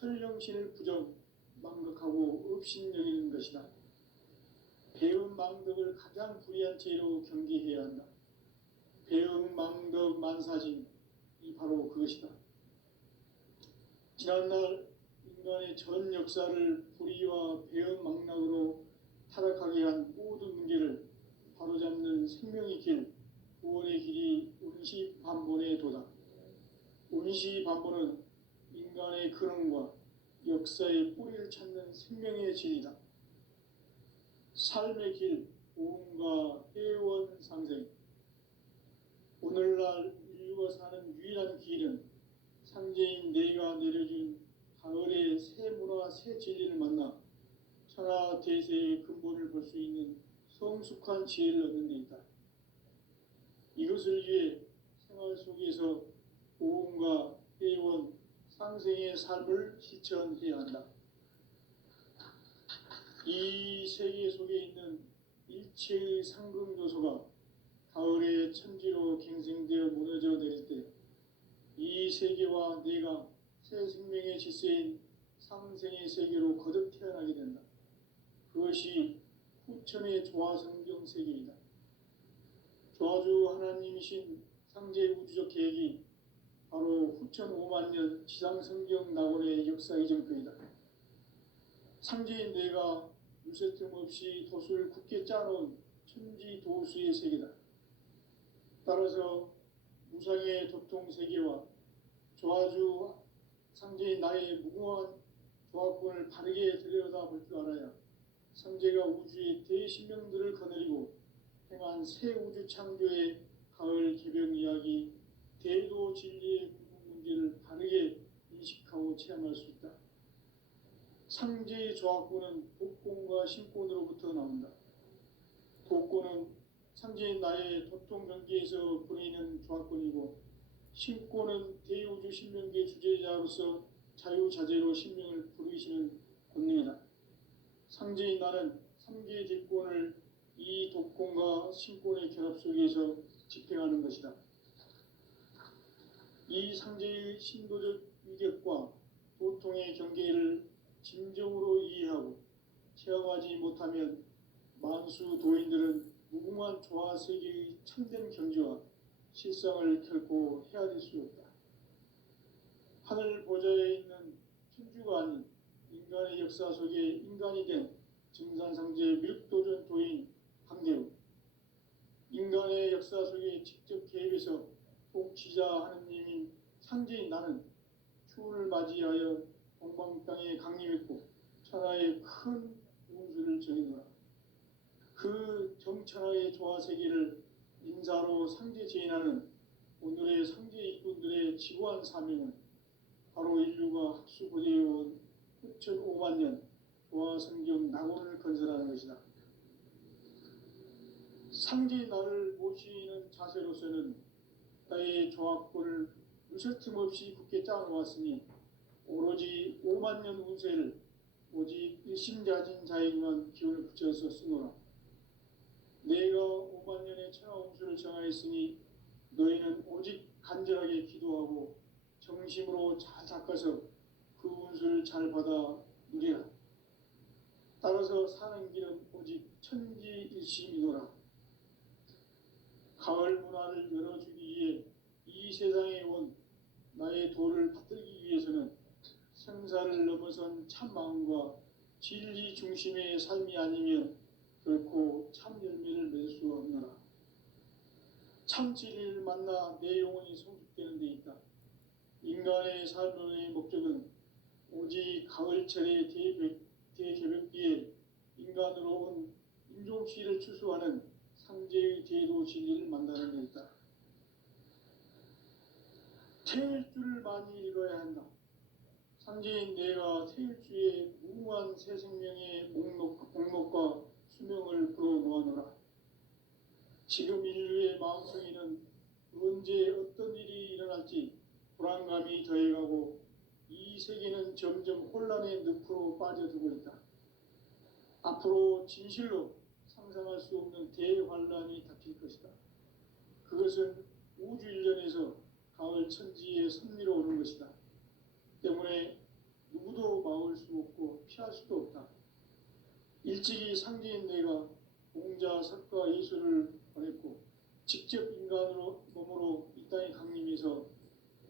설령신을 부정, 망극하고 업신여기는 것이다. 배음 망덕을 가장 불의한 죄로 경계해야 한다. 배음 망덕 만사진, 이 바로 그것이다. 지난날 인간의 전 역사를 불의와 배음 망락으로 타락하게 한 모든 문제를 바로잡는 생명의 길, 구원의 길이 운시반본에 도다. 운시반본은 인간의 근원과 역사의 뿌리를 찾는 생명의 진리다. 삶의 길, 보험과 회원 상생. 오늘날 인류가 사는 유일한 길은 상제인 내가 내려준 가을의 새 문화, 새 진리를 만나 천하 대세의 근본을 볼 수 있는 성숙한 지혜를 얻는 데 있다. 이것을 위해 생활 속에서 보험과 회원, 상생의 삶을 실천해야 한다. 이 세계 속에 있는 일체의 상극 요소가 가을의 천지로 갱생되어 무너져 내릴 때 이 세계와 내가 새 생명의 질서인 상생의 세계로 거듭 태어나게 된다. 그것이 후천의 조화성경 세계이다. 조화주 하나님이신 상제 우주적 계획이 바로 후천 5만 년 지상성경 낙원의 역사 이전표이다. 상제인 내가 유세 틈 없이 도수를 굳게 짜놓은 천지 도수의 세계다. 따라서 무상의 도통 세계와 조화주 상제인 나의 무궁한 조합권을 바르게 들여다볼 줄 알아야 상제가 우주의 대신명들을 거느리고 행한 새 우주 창조의 가을 개병 이야기, 대도 진리의 궁극 문제를 바르게 인식하고 체험할 수 있다. 상제의 조합권은 독권과 신권으로부터 나온다. 독권은 상제인 나의 도통 경계에서 보내는 조합권이고, 신권은 대우주 신명계 주제자로서 자유자재로 신명을 부르시는 권능이다. 상제인 나는 3개의 뒷권을 이 독권과 신권의 결합 속에서 집행하는 것이다. 이 상제의 신도적 위격과 도통의 경계를 진정으로 이해하고 체험하지 못하면 만수 도인들은 무궁한 조화세계의 참된 경지와 실상을 결코 헤아릴 수 없다. 하늘 보좌에 있는 천주가 아닌 인간의 역사 속에 인간이 된 증산상제 밀도전 도인 강대우, 인간의 역사 속에 직접 개입해서 통치자 하느님인 상제인 나는 추운을 맞이하여 동방 땅에 강림했고 천하의 큰 운수를 정해노라. 그 정천하의 조화세계를 인사로 상제 제인하는 오늘의 상제 일꾼들의 지구한 사명은 바로 인류가 학수고대해온 후천 5만 년 조화성경 낙원을 건설하는 것이다. 상제인 나를 모시는 자세로서는 나의 조합권을 무쇠틈 없이 굳게 짜놓았으니 오로지 5만 년 운세를 오직 일심자진 자에게만 기운을 붙여서 쓰노라. 내가 5만 년의 천하 운수를 정하였으니 너희는 오직 간절하게 기도하고 정심으로 잘 닦아서 그 운수를 잘 받아 누리라. 따라서 사는 길은 오직 천지일심이노라. 가을 문화를 열어주기 위해 이 세상에 온 나의 도를 받들기 위해서는 생사를 넘어선 참 마음과 진리 중심의 삶이 아니면 결코 참 열매를 맺을 수 없노라. 참 진리를 만나 내 영혼이 성숙되는 데 있다. 인간의 삶의 목적은 오직 가을철의 대개벽기에 인간으로 온 인종시를 추수하는 상제의 대도 진리를 만나는 데 있다. 태일주를 많이 읽어야 한다. 상제인 내가 태일주의 무궁한 새 생명의 목록과 수명을 불어모아노라. 지금 인류의 마음속에는 언제 어떤 일이 일어날지 불안감이 더해가고 이 세계는 점점 혼란의 늪으로 빠져들고 있다. 앞으로 진실로 상상할 수 없는 대환란이 닥칠 것이다. 그것은 우주 일련에서 가을 천지의 섭리로 오는 것이다. 때문에 누구도 막을 수 없고 피할 수도 없다. 일찍이 상제인 내가 공자, 석가, 예수를 보냈고 직접 인간으로 몸으로 이 땅에 강림해서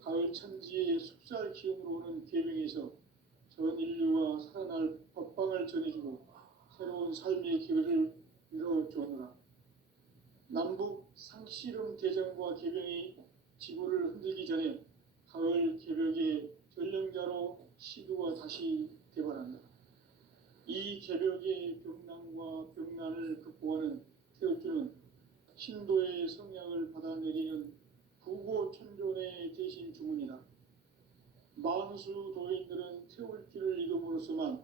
가을 천지의 숲살 기운으로 오는 계명에서 전 인류가 살아날 법방을 전해주고 새로운 삶의 기회를 열어주었노라. 남북 상씨름 대전과 계병이 지구를 흔들기 전에 가을 개벽의 전령자로 시두가 다시 대발한다. 이 개벽의 병난과 병난을 극복하는 태엽주는 신도의 성향을 받아내리는 부고천존의 대신 주문이다. 만수 도인들은 태울길을 읽음으로써만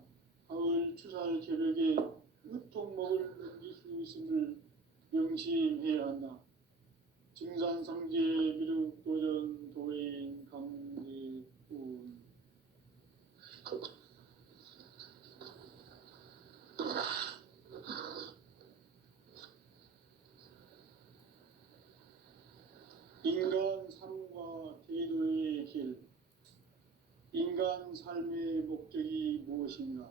가을 추살 개벽의 으통목을 넘길 수 있음을 명심해야 한다. 증산상제 미륵도전 도인 강대군. 인간 삶과 대도의 길. 인간 삶의 목적이 무엇인가?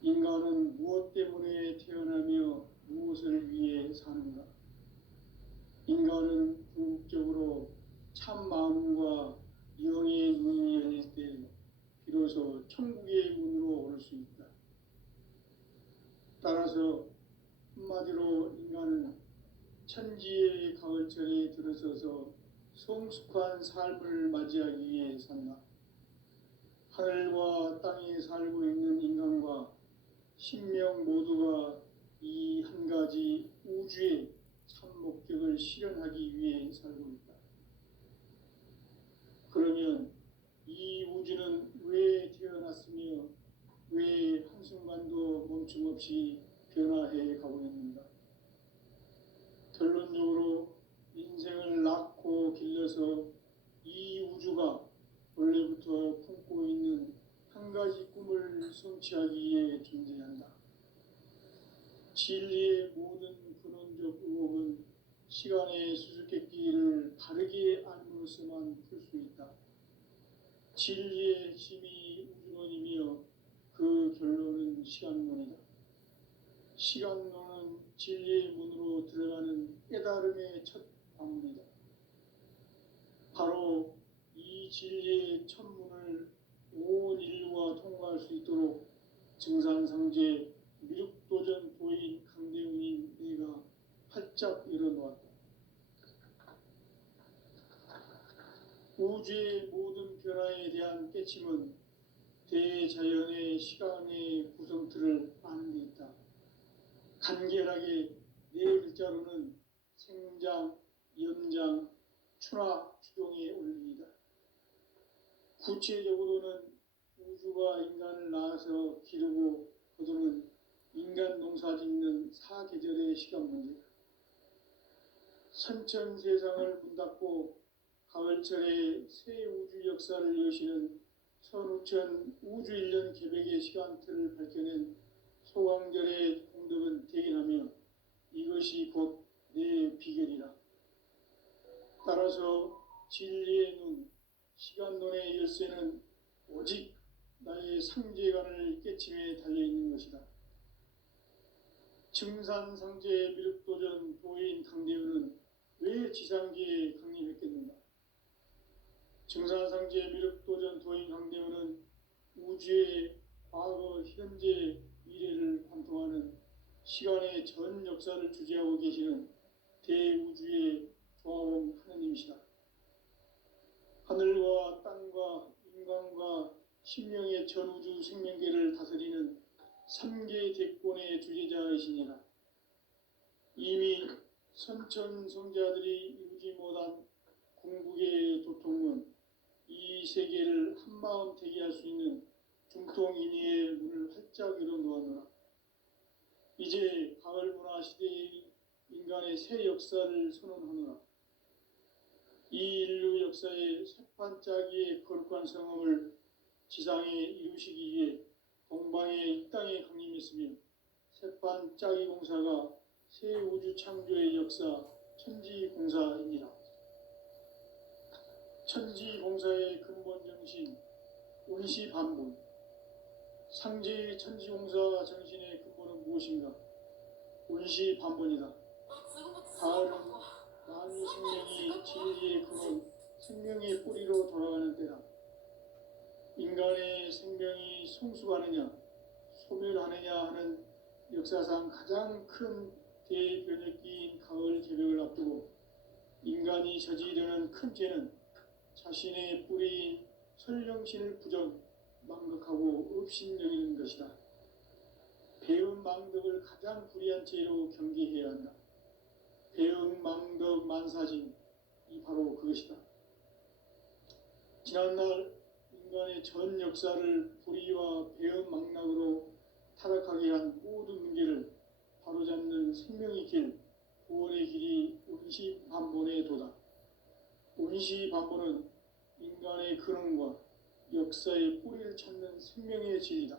인간은 무엇 때문에 태어나며 무엇을 위해 사는가? 인간은 궁극적으로 참 마음과 영의 문이 열릴 때 비로소 천국의 문으로 올 수 있다. 따라서 한마디로 인간은 천지의 가을철에 들어서서 성숙한 삶을 맞이하기 위해 산다. 하늘과 땅에 살고 있는 인간과 신명 모두가 이 한 가지 우주의 참 목적을 실현하기 위해 살고 있다. 그러면 이 우주는 왜 태어났으며 왜 한순간도 멈춤 없이 변화해 가고 있는가? 결론적으로 인생을 낳고 길러서 이 우주가 원래부터 품고 있는 한 가지 꿈을 성취하기 위해 존재한다. 진리의 모든 근원적 의혹은 시간의 수수께끼를 바르게 알므로서만 풀 수 있다. 진리의 핵심이 우주론이며 그 결론은 시간론이다. 시간론은 진리의 문으로 들어가는 깨달음의 첫 방문이다. 바로 이 진리의 첫 문을 온 인류가 통과할 수 있도록 증산상제 미륵도전 도인 강대웅인 내가 활짝 열어놓았다. 우주의 모든 변화에 대한 깨침은 대자연의 시간의 구성틀을 아는 데 있다. 간결하게 네 글자로는 생장, 연장, 추나 추동의 원리이다. 구체적으로는 우주가 인간을 낳아서 기르고 거두는 인간 농사 짓는 사계절의 시간 문제다. 선천 세상을 문 닫고 가을철에 새 우주 역사를 여시는 선우천 우주 1년 개백의 시간틀을 밝혀낸 소강절의 공덕은 대견하며 이것이 곧 내 비결이라. 따라서 진리의 눈, 시간론의 열쇠는 오직 나의 상제관을 깨침에 달려있는 것이다. 증산상제 미륵도전 도인 강대우는 왜 지상계에 강림했겠는가? 증산상제 미륵도전 도인 강대우는 우주의 과거, 현재, 미래를 관통하는 시간의 전 역사를 주재하고 계시는 대우주의 조화원 하느님이시다. 하늘과 땅과 인간과 신명의 전우주 생명계를 다스리는 3개 대권의 주재자이시니라. 이미 선천성자들이 이루지 못한 궁극의 도통은 이 세계를 한마음 되게 할 수 있는 중통인의의 문을 활짝 열어놓았노라. 이제 가을 문화 시대의 인간의 새 역사를 선언하노라. 이 인류 역사의 새판짜기의 거룩한 성험을 지상에 이루시기 위해 동방에 이 땅에 강림했으며 새판짜기 공사가 새 우주 창조의 역사 천지공사이니라. 천지공사의 근본 정신 운시반분, 상제의 천지공사 정신의 근본은 무엇인가? 운시반본이다. 가을은 만유 생명이 진리의 근원, 생명의 뿌리로 돌아가는 때다. 인간의 생명이 성숙하느냐, 소멸하느냐 하는 역사상 가장 큰 대변혁기인 가을 개벽을 앞두고 인간이 저지르는 큰 죄는 자신의 뿌리인 설령신을 부정, 망각하고 업신여기는 것이다. 배은 망덕을 가장 불의한 죄로 경계해야 한다. 배은 망덕 만사진, 이 바로 그것이다. 지난날 인간의 전 역사를 불의와 배은 망락으로 타락하게 한 모든 문제를 바로잡는 생명의 길, 구원의 길이 운시반본의 도다. 운시반본은 인간의 근원과 역사의 뿌리를 찾는 생명의 진리다.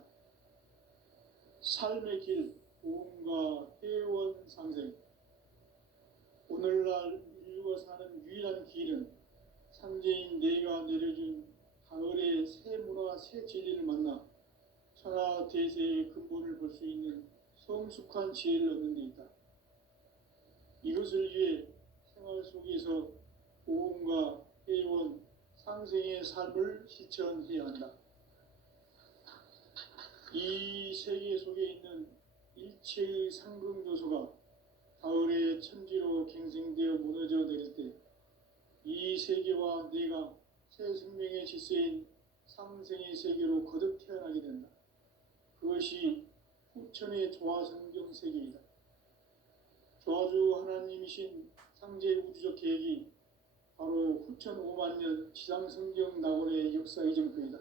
삶의 길, 보험과 회원 상생. 오늘날 인류가 사는 유일한 길은 상제인 내가 내려준 가을의 새 문화, 새 진리를 만나 천하 대세의 근본을 볼 수 있는 성숙한 지혜를 얻는 데 있다. 이것을 위해 생활 속에서 보험과 회원, 상생의 삶을 실천해야 한다. 이 세계 속에 있는 일체의 상승 요소가 가을의 천지로 갱생되어 무너져 내릴 때 이 세계와 내가 새 생명의 질서인 상생의 세계로 거듭 태어나게 된다. 그것이 후천의 조화성경 세계이다. 조화주 하나님이신 상제 우주적 계획이 바로 후천 5만 년 지상성경 낙원의 역사 이정표이다.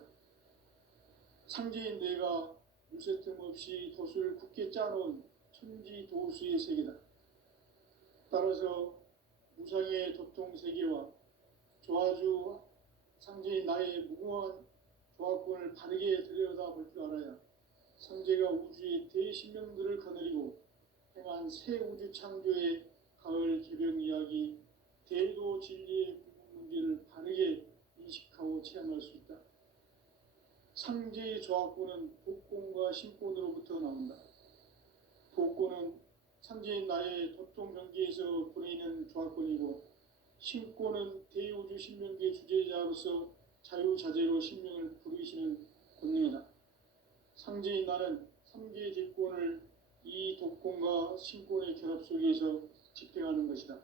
상제인 내가 물새 틈 없이 도수를 굳게 짜놓은 천지 도수의 세계다. 따라서 무상의 도통 세계와 조화주 상제인 나의 무궁한 조화권을 바르게 들여다볼 줄 알아야 상제가 우주의 대신명들을 거느리고 행한 새 우주 창조의 가을 개벽 이야기, 대도 진리의 궁극 문제를 바르게 인식하고 체험할 수 있다. 상제의 조화권은 복권과 신권으로부터 나온다. 복권은 상제인 나의 도통 경계에서 보내는 조화권이고, 신권은 대우주 신명계 주제자로서 자유자재로 신명을 부르시는 권능이다. 상제인 나는 3개 제권을 이 독권과 신권의 결합 속에서 집행하는 것이다.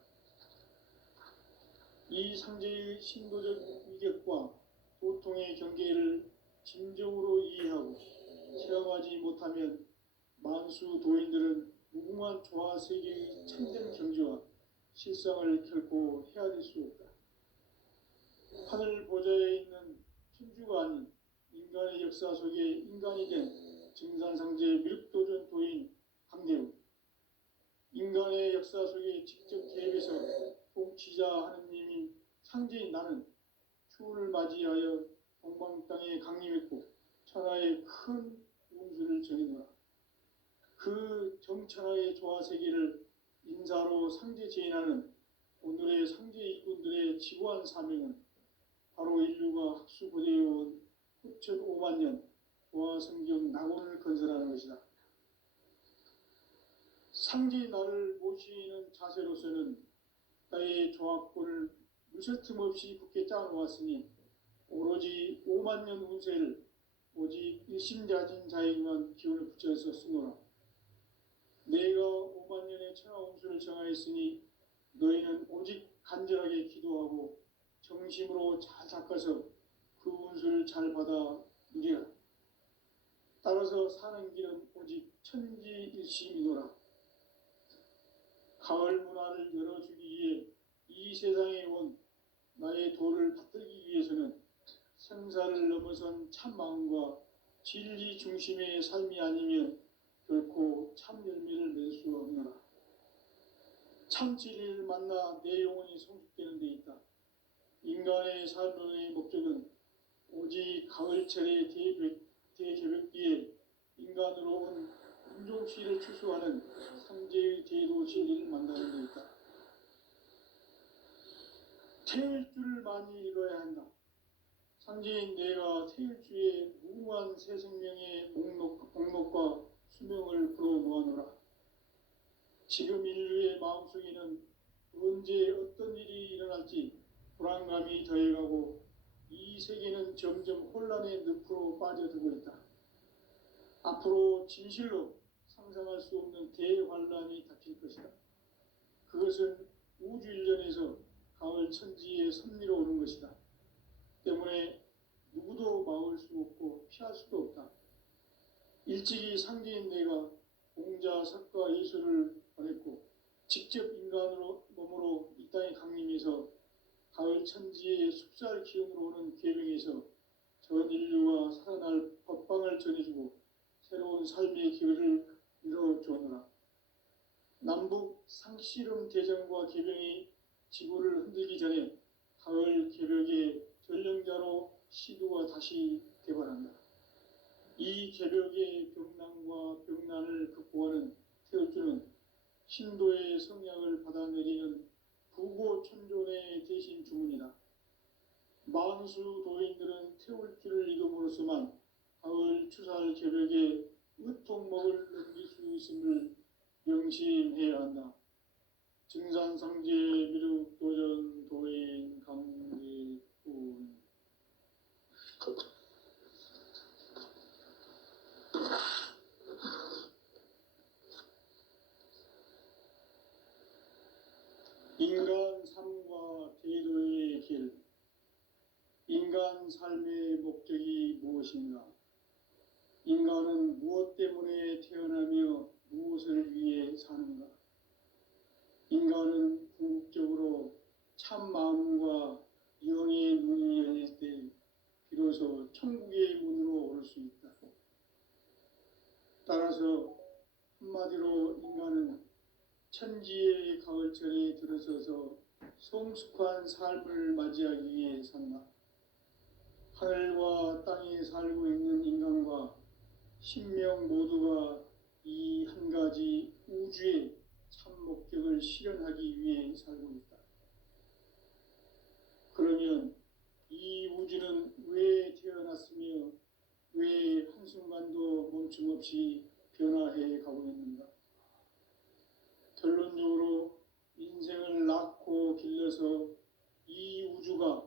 이 상제의 신도적 위격과 도통의 경계를 진정으로 이해하고 체험하지 못하면 만수 도인들은 무궁한 조화 세계의 참된 경지와 실상을 결코 헤아릴 수 없다. 하늘 보좌에 있는 천주가 아닌 인간의 역사 속에 인간이 된 증산상제 미륵도전 도인 강대우, 인간의 역사 속에 직접 개입해서 통치자 하느님인 상제인 나는 추운을 맞이하여 동방 땅에 강림했고 천하의 큰 운수를 정해놓아. 그 정천하의 조화세계를 인사로 상제 제인하는 오늘의 상제 일꾼들의 지구한 사명은 바로 인류가 학수고대해온 후천 5만 년 조화성경 낙원을 건설하는 것이다. 상제의 나를 모시는 자세로서는 나의 조화권을 물새틈 없이 굳게 짜놓았으니 오로지 5만 년 운세를 오직 일심자진 자에게만 기운을 붙여서 쓰노라. 내가 5만 년의 천하 운수를 정하였으니 너희는 오직 간절하게 기도하고 정심으로 잘 닦아서 그 운수를 잘 받아 누리라. 따라서 사는 길은 오직 천지일심이노라. 가을 문화를 열어주기 위해 이 세상에 온 나의 도를 받들기 위해서는 생사를 넘어선 참 마음과 진리 중심의 삶이 아니면 결코 참 열매를 맺을 수 없노라. 참 진리를 만나 내 영혼이 성숙되는 데 있다. 인간의 삶의 목적은 오직 가을철의 대개벽기에 인간으로 온 인종시를 추수하는 상제의 대도 진리를 만나는 데 있다. 태일주를 많이 읽어야 한다. 상제인 내가 태일주의 무궁한 새 생명의 목록 지금 인류의 마음속에는 언제 어떤 일이 일어날지 불안감이 더해가고 이 세계는 점점 혼란의 늪으로 빠져들고 있다. 앞으로 진실로 상상할 수 없는 대환란이 닥칠 것이다. 그것은 우주 일련에서 가을 천지의 섭리로 오는 것이다. 때문에 누구도 막을 수 없고 피할 수도 없다. 일찍이 상제인 내가 공자, 석가, 예수를 보냈고 직접 인간으로 몸으로 이 땅에 강림해서 가을 천지의 숲살 기운으로 오는 계명에서 전 인류가 살아날 법방을 전해주고 새로운 삶의 기회를 이뤄주었노라. 남북 상씨름 대전과 계병이 지구를 흔들기 전에 가을 개벽의 전령자로 시도가 다시 개발한다. 이 개벽의 병난과 병난을 극복하는 태울주는 신도의 성약을 받아내리는 부고천존의 대신 주문이다. 만수 도인들은 태울주를 읽음으로써만 가을 추살 개벽의 의통목을 넘길 수 있음을 명심해야 한다. 증산상제 미륵 도전 도인 강대군. 인간 삶과 대도의 길. 인간 삶의 목적이 무엇인가? 인간은 무엇 때문에 태어나며 무엇을 위해 사는가? 인간은 궁극적으로 참 마음과 영의 문이 열릴 때 비로소 천국의 문으로 오를 수 있다. 따라서 한마디로 인간은 천지의 가을철에 들어서서 성숙한 삶을 맞이하기 위해 산다. 하늘과 땅에 살고 있는 인간과 신명 모두가 이 한 가지 우주의 참 목적을 실현하기 위해 살고 있다. 그러면 이 우주는 왜 태어났으며 왜 한순간도 멈춤없이 변화해 가고 있는가? 결론적으로 인생을 낳고 길러서 이 우주가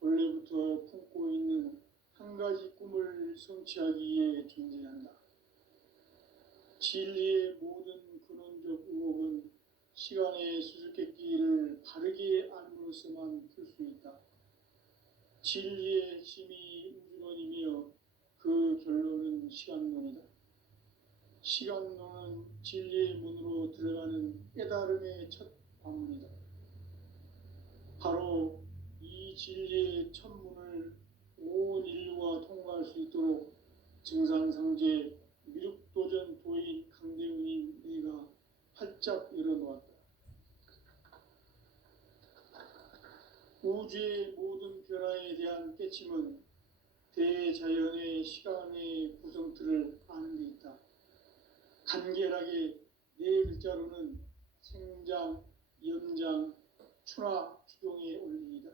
원래부터 품고 있는 한 가지 꿈을 성취하기 위해 존재한다. 진리의 모든 근원적 의혹은 시간의 수수께끼를 바르게 알므로써만 풀 수 있다. 진리의 핵심이 우주론이며 그 결론은 시간론이다. 시간론은 진리의 문으로 들어가는 깨달음의 첫 관문이다. 바로 이 진리의 첫 문을 온 인류가 통과할 수 있도록 증산상제 미륵도전 도인 강대훈인 내가 활짝 열어놓았다. 우주의 모든 변화에 대한 깨침은 대자연의 시간의 구성틀을 아는 데 있다. 간결하게 네 글자로는 생장, 연장, 추나 추동의 원리이다.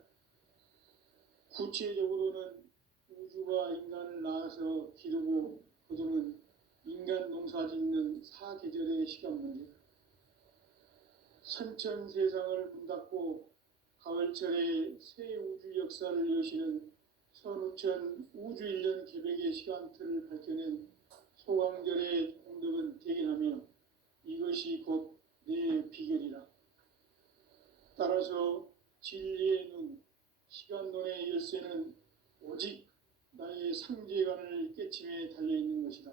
구체적으로는 우주가 인간을 낳아서 기르고 거두는 인간 농사 짓는 사계절의 시간 문제다. 선천 세상을 문닫고 가을철에 새 우주 역사를 여시는 선우천 우주일년 개백의 시간틀을 밝혀낸 소강절의 공덕은 대견하며 이것이 곧 내 비결이라. 따라서 진리의 눈, 시간론의 열쇠는 오직 나의 상제관을 깨침에 달려있는 것이다.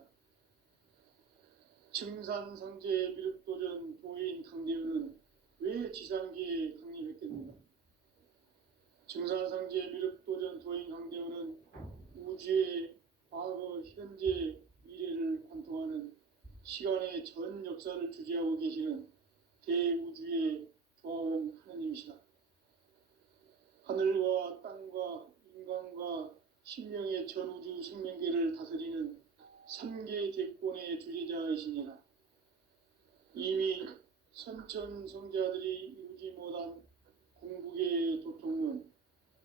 증산상제 미륵도전 도인 강대훈은 왜 지상계에 강림했겠는가? 증산상제 미륵도전 도인 강대훈은 우주의 과거, 현재, 미래를 관통하는 시간의 전 역사를 주재하고 계시는 대우주의 조화원 하느님이시다. 하늘과 땅과 인간과 신명의 전우주 생명계를 다스리는 3개 대권의 주재자이시니라. 이미 선천성자들이 이루지 못한 궁극의 도통은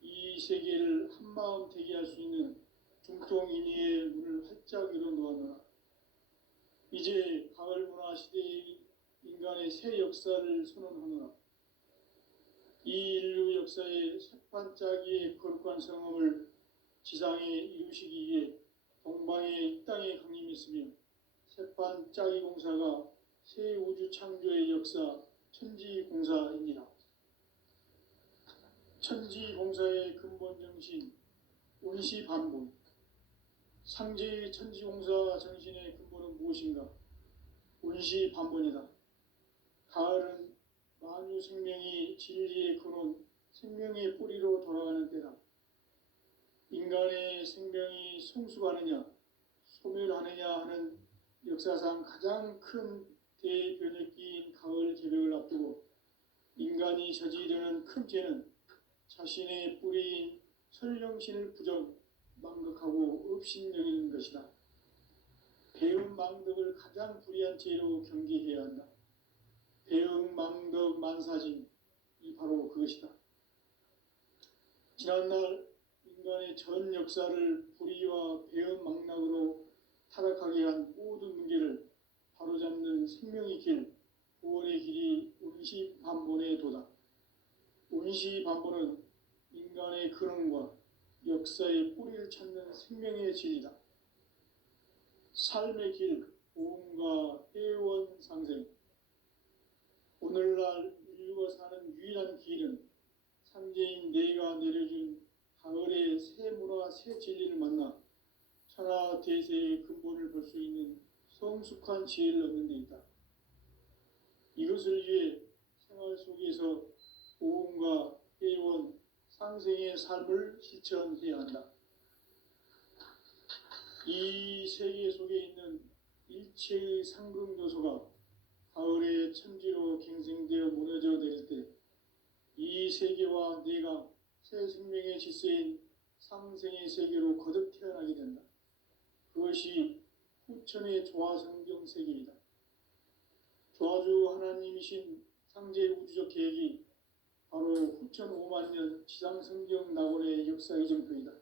이 세계를 한마음 되게 할 수 있는 중통인의의 문을 활짝 열어놓았노라. 이제 가을 문화 시대의 인간의 새 역사를 선언하노라. 이 인류 역사의 새반짝이의 거룩한 성험을 지상에 이루시기 위해 동방의 이 땅에 강림했으며 새반짝이 공사가 새 우주 창조의 역사 천지공사입니다. 천지공사의 근본 정신 운시반본. 상제의 천지공사 정신의 근본은 무엇인가? 운시반본이다. 가을은 만유 생명이 진리의 근원, 생명의 뿌리로 돌아가는 때다. 인간의 생명이 성숙하느냐, 소멸하느냐 하는 역사상 가장 큰 대변혁기인 가을 개벽을 앞두고 인간이 저지르는 큰 죄는 자신의 뿌리인 설령신을 부정, 망극하고 업신여기는 것이다. 배음 망덕을 가장 불의한 죄로 경계해야 한다. 배음 망덕 만사짐이 바로 그것이다. 지난날 인간의 전 역사를 불의와 배음 망락으로 타락하게 한 모든 문제를 바로잡는 생명의 길, 구원의 길이 운시반본의 도다. 운시반본은 인간의 근원과 역사의 뿌리를 찾는 생명의 진리다. 삶의 길, 보험과 회원 상생. 오늘날 인류가 사는 유일한 길은 상제인 내가 내려준 가을의 새 문화, 새 진리를 만나 천하 대세의 근본을 볼 수 있는 성숙한 지혜를 얻는 데 있다. 이것을 위해 생활 속에서 보험과 회원, 상생의 삶을 실천해야 한다. 이 세계 속에 있는 일체의 상급 요소가 가을의 천지로 갱생되어 무너져 내릴 때 이 세계와 내가 새 생명의 질서인 상생의 세계로 거듭 태어나게 된다. 그것이 후천의 조화성경 세계이다. 조화주 하나님이신 상제 우주적 계획이 바로 후천 5만 년 지상성경 낙원의 역사 이정표이다.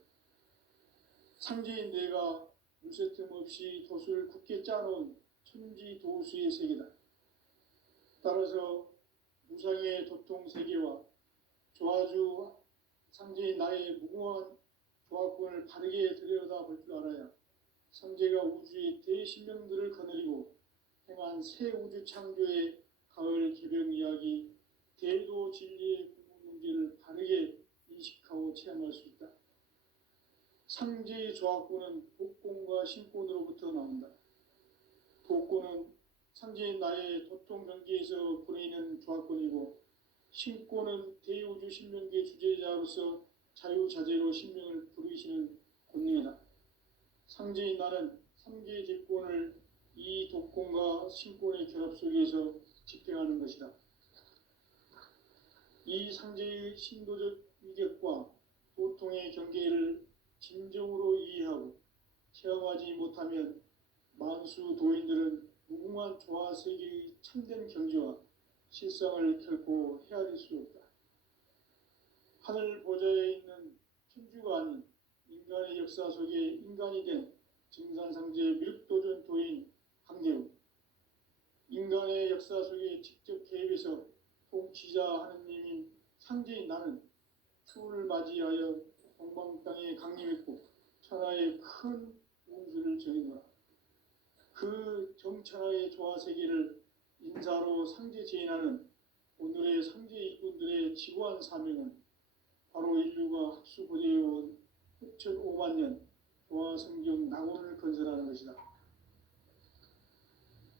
상제인 내가 물새틈 없이 돛을 굳게 짜놓은 천지도수의 세계다. 따라서 무상의 도통 세계와 조화주 상제인 나의 무궁한 조화권을 바르게 들여다볼 줄 알아야 상제가 우주의 대신명들을 거느리고 행한 새 우주 창조의 가을 개벽 이야기, 대도 진리의 구분 문제를 바르게 인식하고 체험할 수 있다. 상제의 조화권은 복권과 신권으로부터 나온다. 복권은 상제인 나의 도통 경계에서 보내는 조화권이고 신권은 대우주 신명계 주제자로서 자유자재로 신명을 부르시는 권능이다. 상제인 나는 3개 제권을 이 독권과 신권의 결합 속에서 집행하는 것이다. 이 상제의 신도적 위격과 도통의 경계를 진정으로 이해하고 체험하지 못하면 만수 도인들은 무궁한 조화세계의 참된 경지와 실상을 결코 헤아릴 수 없다. 하늘 보좌에 있는 천주가 아닌 인간의 역사 속에 인간이 된 증산상제 미륵도전 도인 강대우, 인간의 역사 속에 직접 개입해서 통치자 하느님인 상제인 나는 추운을 맞이하여 동방 땅에 강림했고 천하의 큰 운수를 정해놓아 그 정천하의 조화세계를 인사로 상제 제인하는 오늘의 상제 일꾼들의 지구한 사명은 바로 인류가 학수고대해온 후천 5만 년 조화성경 낙원을 건설하는 것이다.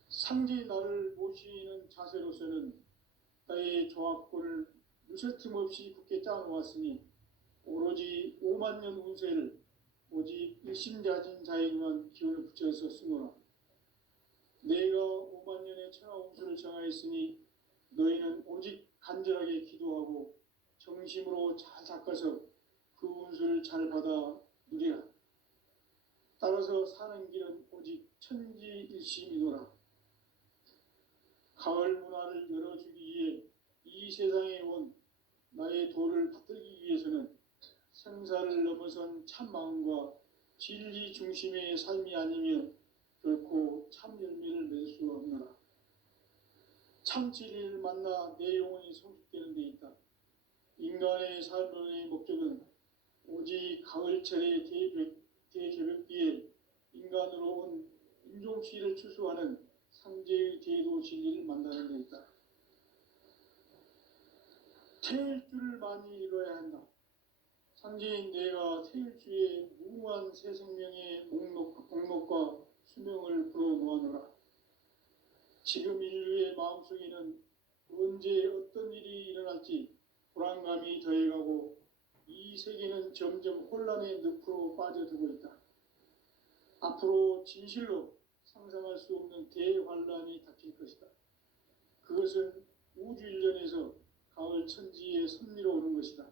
상제의 나를 모시는 자세로서는 나의 조화권을 무설틈 없이 굳게 짜놓았으니 오로지 5만 년 운세를 오직 일심자진 자에게만 기운을 붙여서 쓰노라. 내가 5만 년의 천하 운수를 정하였으니 너희는 오직 간절하게 기도하고 정심으로 잘 닦아서 그 운수를 잘 받아 누리라. 따라서 사는 길은 오직 천지일심이노라. 가을 문화를 열어주기 위해 이 세상에 온 나의 도를 받들기 위해서는 생사를 넘어선 참마음과 진리 중심의 삶이 아니면 결코 참 열매를 맺을 수 없노라. 참 진리를 만나 내 영혼이 성숙되는 데 있다. 인간의 삶의 목적은 오직 가을철의 대개벽비에 인간으로 온 인종시를 추수하는 상제의 대도 진리를 만나는 데 있다. 태일 줄을 많이 이뤄야 한다. 상제인 내가 태일주의 무궁한 새 생명의 목록과 수명을 불어놓아노라. 지금 인류의 마음속에는 언제 어떤 일이 일어날지 불안감이 더해가고 이 세계는 점점 혼란의 늪으로 빠져들고 있다. 앞으로 진실로 상상할 수 없는 대환란이 닥칠 것이다. 그것은 우주 일련에서 가을 천지의 섭리로 오는 것이다.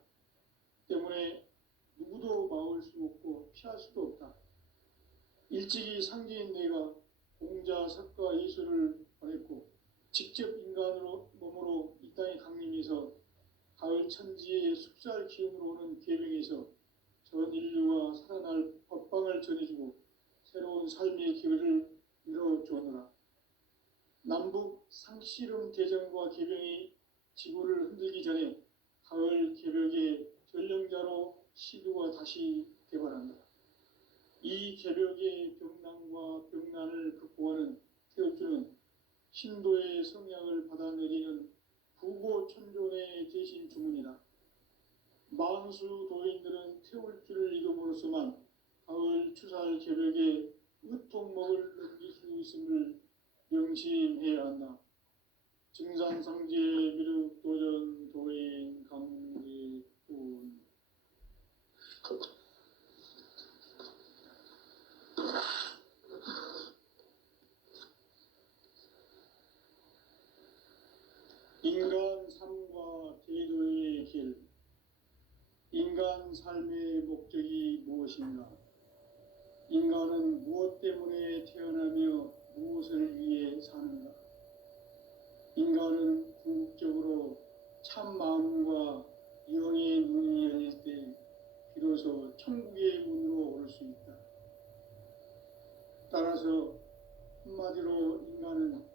때문에 누구도 막을 수 없고 피할 수도 없다. 일찍이 상제인 내가 공자, 석가, 예수를 보냈고 직접 인간으로 몸으로 이 땅에 강림해서 가을 천지의 숲살 기운으로 오는 계명에서 전 인류가 살아날 법방을 전해주고 새로운 삶의 기회를 이뤄주었노라. 남북 상씨름 대전과 개병이 지구를 흔들기 전에 가을 개벽의 전령자로 시두가 다시 개발한다. 이 개벽의 병난과 병난을 극복하는 태우주는 신도의 성향을 받아내리는 부고천존의 대신 주문이다. 만수 도인들은 태울주를 이름으로서만 가을 추살 개벽에 으통목을 넘길 수 있음을 명심해야 한다. 증산상제 미륵 도전 도인 강제군 인간 삶과 제도의 길. 인간 삶의 목적이 무엇인가? 인간은 무엇 때문에 태어나며 무엇을 위해 사는가? 인간은 궁극적으로 참 마음과 영의 문이 열릴 때 비로소 천국의 문으로 오를 수 있다. 따라서 한마디로 인간은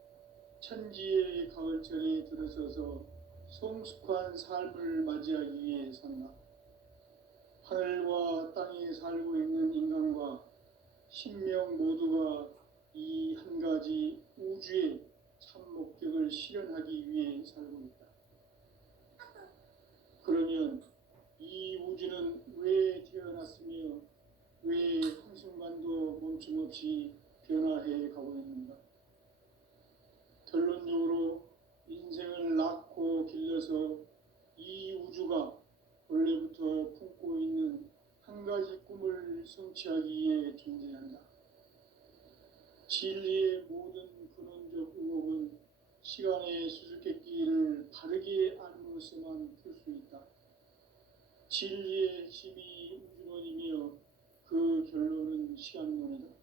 천지의 가을철에 들어서서 성숙한 삶을 맞이하기 위해 산다. 하늘과 땅에 살고 있는 인간과 신명 모두가 이 한 가지 우주의 참 목적을 실현하기 위해 살고 있다. 그러면 이 우주는 왜 태어났으며 왜 한순간도 멈춤없이 변화해 가고 있는가? 결론적으로 인생을 낳고 길러서 이 우주가 원래부터 품고 있는 한 가지 꿈을 성취하기 위해 존재한다. 진리의 모든 근원적 의혹은 시간의 수수께끼를 바르게 알므로서만 풀 수 있다. 진리의 핵심이 우주론이며 그 결론은 시간론이다.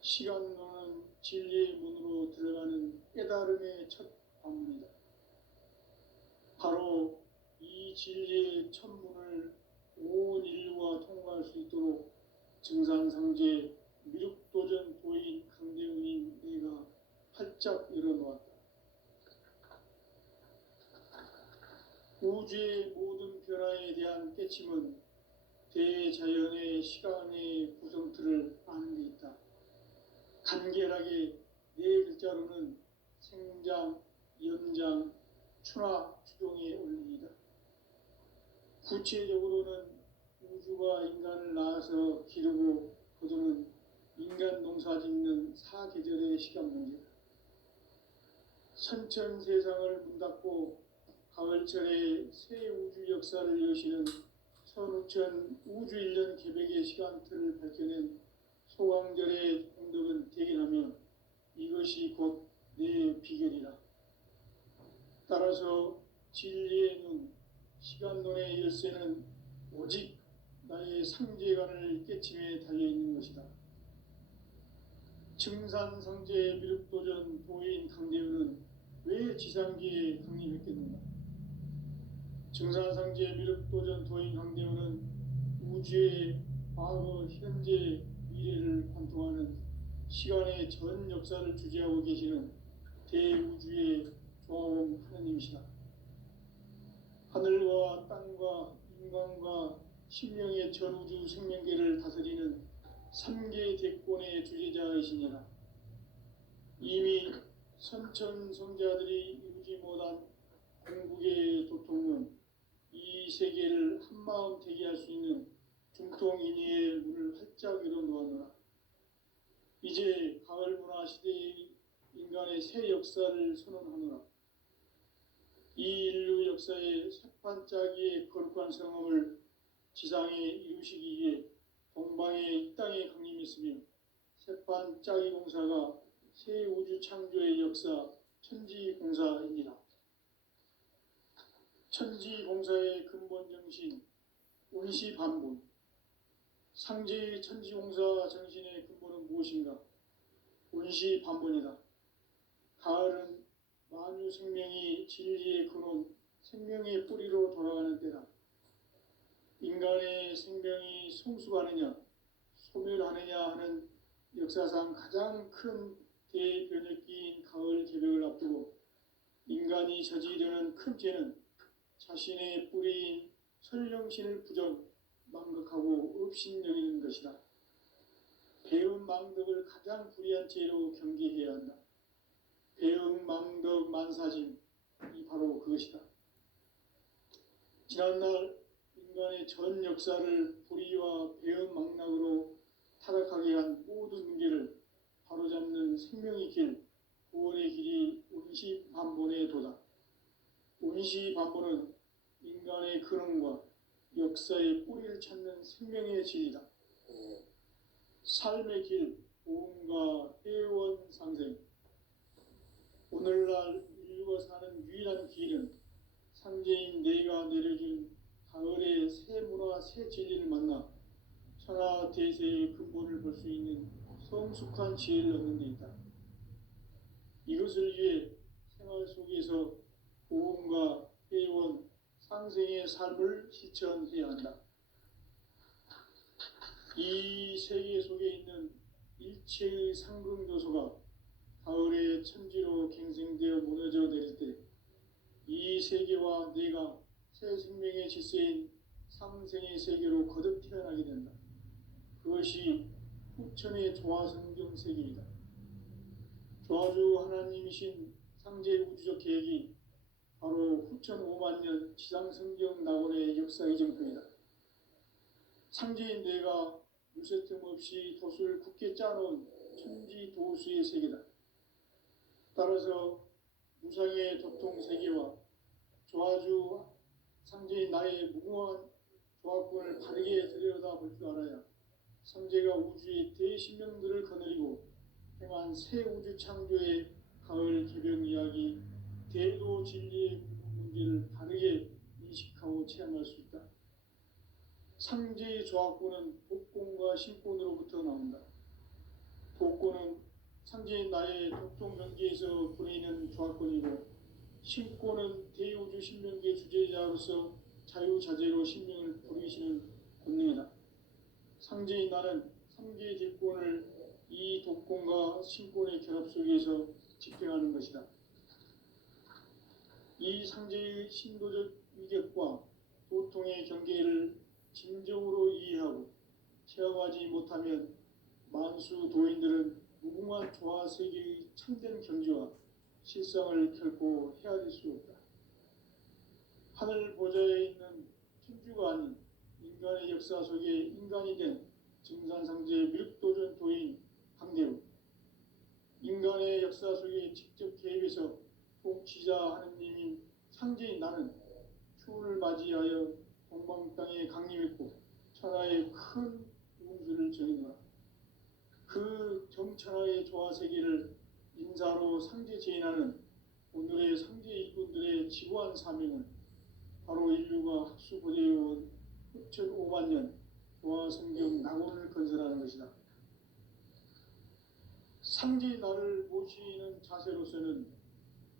시간론은 진리의 문으로 들어가는 깨달음의 첫 관문이다. 바로 이 진리의 첫 문을 온 인류가 통과할 수 있도록 증산상제 미륵도전 도인 강대훈인 내가 활짝 열어놓았다. 우주의 모든 변화에 대한 깨침은 대자연의 시간의 구성틀을 아는 데 있다. 간결하게 네 글자로는 생장, 연장, 추나 추동의 원리이다. 구체적으로는 우주가 인간을 낳아서 기르고 거두는 인간 농사 짓는 사계절의 시간 문제다. 선천 세상을 문닫고 가을철에 새 우주 역사를 여시는 선우천 우주 일년 개벽의 시간틀을 밝혀낸 소강절의 공덕은 대견하며 이것이 곧 내 비결이라. 따라서 진리의 눈, 시간론의 열쇠는 오직 나의 상제관을 깨침에 달려있는 것이다. 증산상제 미륵도전 도인 강대훈은 왜 지상기에 강림했겠는가? 증산상제 미륵도전 도인 강대훈은 우주의 과거, 현재, 미래를 관통하는 시간의 전 역사를 주재하고 계시는 대우주의 조화원 하느님이시다. 하늘과 땅과 인간과 신명의 전우주 생명계를 다스리는 삼계 대권의 주제자이시니라. 이미 선천성자들이 이루지 못한 궁극의 도통은 이 세계를 한마음 되게 할 수 있는 중통인의의 문을 활짝 열어놓았노라. 이제 가을 문화 시대의 인간의 새 역사를 선언하노라. 이 인류 역사의 새판짜기의 거룩한 성함을 지상에 이루시기 위해 동방에 이 땅에 강림했으며 새판짜기 공사가 새 우주 창조의 역사 천지공사입니다. 천지공사의 근본 정신 운시반본. 상제의 천지공사 정신의 근본은 무엇인가? 운시반본이다. 가을은 만유 생명이 진리의 근원, 생명의 뿌리로 돌아가는 때다. 인간의 생명이 성숙하느냐, 소멸하느냐 하는 역사상 가장 큰 대변혁기인 가을 개벽을 앞두고 인간이 저지르는 큰 죄는 자신의 뿌리인 설령신을 망각하고 업신여기는 것이다. 배은 망덕을 가장 불의한 죄로 경계해야 한다. 배은 망덕 만사짐이 바로 그것이다. 지난날 인간의 전 역사를 불의와 배은 망락으로 타락하게 한 모든 문제를 바로잡는 생명의 길, 구원의 길이 운시반본의 도다. 운시반본은 인간의 근원과 역사의 뿌리를 찾는 생명의 진리다. 삶의 길, 보험과 회원 상생. 오늘날 인류가 사는 유일한 길은 상제인 내가 내려준 가을의 새 문화, 새 진리를 만나 천하 대세의 근본을 볼 수 있는 성숙한 지혜를 얻는 데 있다. 이것을 위해 생활 속에서 보험과 회원, 상생의 삶을 실천해야 한다. 이 세계 속에 있는 일체의 상승요소가 가을의 천지로 갱생되어 무너져 내릴 때 이 세계와 내가 새 생명의 질서인 상생의 세계로 거듭 태어나게 된다. 그것이 후천의 조화성경 세계이다. 조화주 하나님이신 상제 우주적 계획이 바로 후천 5만 년 지상성경 낙원의 역사의 정통이다. 상제인 내가 물새틈 없이 돛을 굳게 짜놓은 천지도수의 세계다. 따라서 무상의 도통 세계와 조화주 상제인 나의 무궁한 조화권을 바르게 들여다볼 줄 알아야 상제가 우주의 대신명들을 거느리고 행한 새 우주 창조의 가을 개벽 이야기, 대도 진리의 문제를 바르게 인식하고 체험할 수 있다. 상제의 조화권은 복권과 신권으로부터 나온다. 복권은 상제인 나의 도통 경계에서 보내는 조화권이고, 신권은 대우주 신명계 주제자로서 자유자재로 신명을 부리시는 권능이다. 상제인 나는 삼계의 대권을 이 독권과 신권의 결합 속에서 집행하는 것이다. 이 상제의 신도적 위격과 도통의 경계를 진정으로 이해하고 체험하지 못하면 만수 도인들은 무궁한 조화 세계의 참된 경지와 실상을 결코 헤아릴 수 없다. 하늘 보좌에 있는 천주가 아닌 인간의 역사 속에 인간이 된 증산상제의 밀도전 도인 강대우, 인간의 역사 속에 직접 개입해서 통치자 하느님인 상제인 나는 추운을 맞이하여 동방 땅에 강림했고 천하의 큰 운수를 정해놓아 그 정천하의 조화 세계를 인사로 상제 제인하는 오늘의 상제 일꾼들의 지구한 사명은 바로 인류가 학수고대해온 후천 5만 년 조화 성경 낙원을 건설하는 것이다. 상제 나를 모시는 자세로서는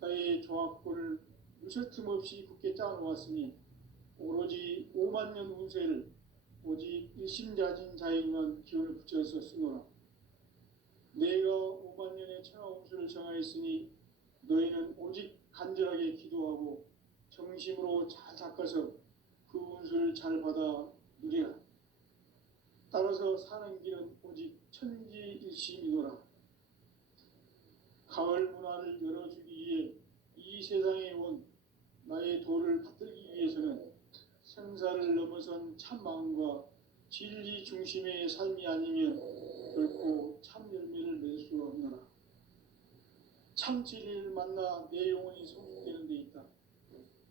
나의 조화권을 무설틈 없이 굳게 짜놓았으니 오로지 5만 년 운세를 오직 일심자진 자에게만 기운을 붙여서 쓰노라. 내가 5만 년의 천하 운수를 정하였으니 너희는 오직 간절하게 기도하고 정심으로 잘 닦아서 그 운수를 잘 받아 누리라. 따라서 사는 길은 오직 천지일심이노라. 가을 문화를 열어주기 위해 이 세상에 온 나의 도를 받들기 위해서는 생사를 넘어선 참 마음과 진리 중심의 삶이 아니면 결코 참 열매를 맺을 수 없노라. 참 진리를 만나 내 영혼이 성숙되는 데 있다.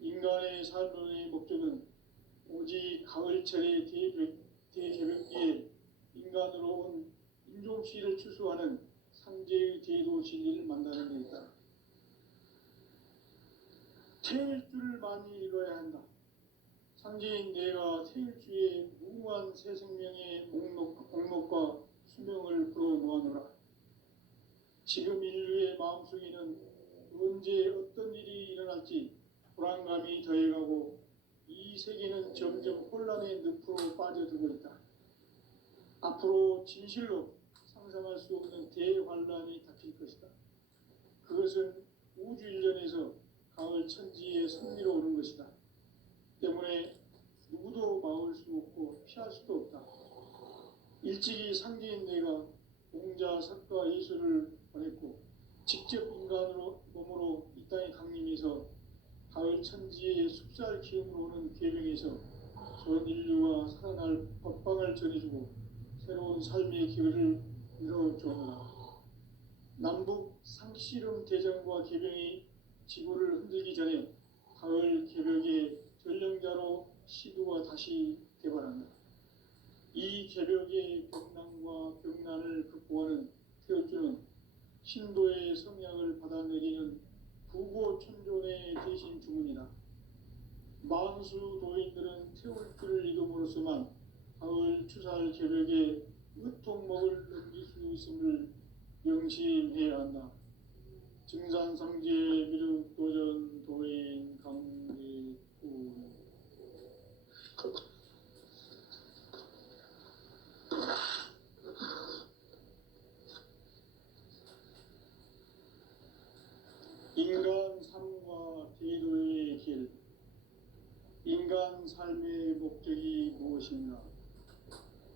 인간의 삶의 목적은 오직 가을철의 대개벽기에 인간으로 온 인종씨를 추수하는 상제의 대도 진리를 만나는 데 있다. 태일주를 많이 읽어야 한다. 상제인 내가 태일주의 무궁한 새 생명의 목록과 수명을 불어모아노라. 지금 인류의 마음속에는 언제 어떤 일이 일어날지 불안감이 더해가고 이 세계는 점점 혼란의 늪으로 빠져들고 있다. 앞으로 진실로 상상할 수 없는 대환란이 닥칠 것이다. 그것은 우주일련에서 가을 천지의 승리로 오는 것이다. 때문에 누구도 막을 수 없고 피할 수도 없다. 일찍이 상제인 내가 공자, 석가, 예수를 보냈고 직접 인간으로 몸으로 이 땅에 강림해서 가을 천지의 숲살 기운으로 오는 계명에서 전 인류가 살아날 법방을 전해주고 새로운 삶의 기회를 이뤄주었노라. 남북 상씨름 대전과 계병이 지구를 흔들기 전에 가을 개벽의 전령자로 시도가 다시 개발한다. 이 개벽의 벽난과 벽난을 극복하는 태울주는 신도의 성약을 받아내리는 부고천존의 대신 주문이다. 만수 도인들은 태울주를 이름으로서만 가을 추살 개벽의 으통목을 넘길 수 있음을 명심해야 한다. 증산상제 미륵도전 도인 강대구 인간 삶과 대도의 길. 인간 삶의 목적이 무엇인가?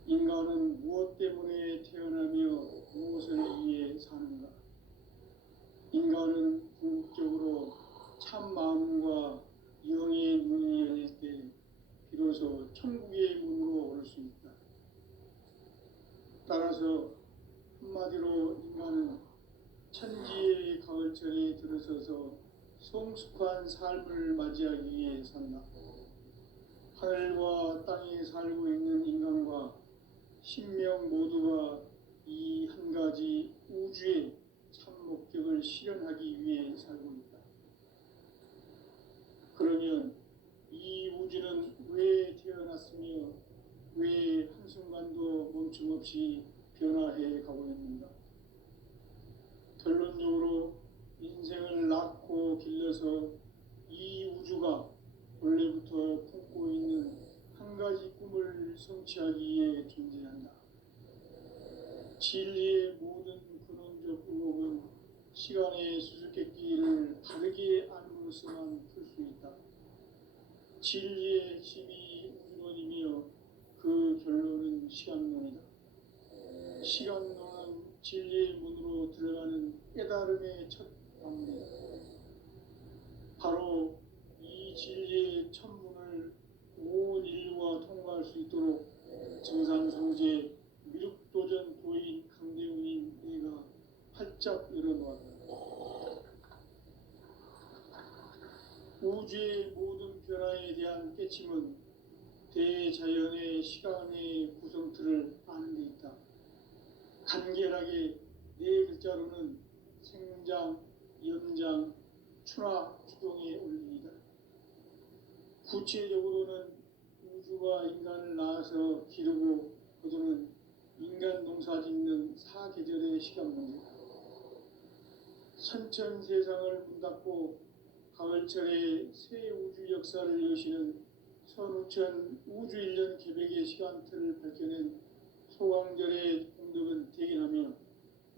인간은 무엇 때문에 태어나며 무엇을 위해 사는가? 인간은 궁극적으로 참 마음과 영의 문이 열릴 때 비로소 천국의 문으로 오를 수 있다. 따라서 한마디로 인간은 천지의 가을철에 들어서서 성숙한 삶을 맞이하기 위해 산다. 하늘과 땅에 살고 있는 인간과 신명 모두가 이 한 가지 우주의 참 목적을 실현하기 위해 살고 있다. 그러면 이 우주는 왜 태어났으며 왜 한순간도 멈춤없이 변화해 가고 있는가? 결론적으로 인생을 낳고 길러서 이 우주가 원래부터 품고 있는 한 가지 꿈을 성취하기 위해 존재한다. 진리의 모든 근원적 의혹은 시간의 수수께끼를 바르게 알므로서만 풀 수 있다. 진리의 핵심이 우주론이며 그 결론은 시간론이다. 시간론은 진리의 문으로 들어가는 깨달음의 첫 방문이다. 바로 이 진리의 천문을 온 인류가 통과할 수 있도록 증산성제 미륵도전 도인 강대웅인 내가 활짝 열어놓았다. 우주의 모든 변화에 대한 깨침은 대자연의 시간의 구성틀을 아는 데 있다. 간결하게 네 글자로는 생장, 연장, 추나 추동의 원리이다. 구체적으로는 우주가 인간을 낳아서 기르고 거두는 인간 농사 짓는 사계절의 시간 문제다. 선천 세상을 문 닫고 가을철에 새 우주 역사를 여시는 선우천 우주일년 개벽의 시간틀을 밝혀낸 소강절의 공덕은 대견하며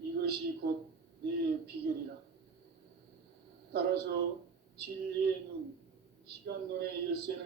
이것이 곧 내 비결이라. 따라서 진리의 눈, 시간론의 열쇠는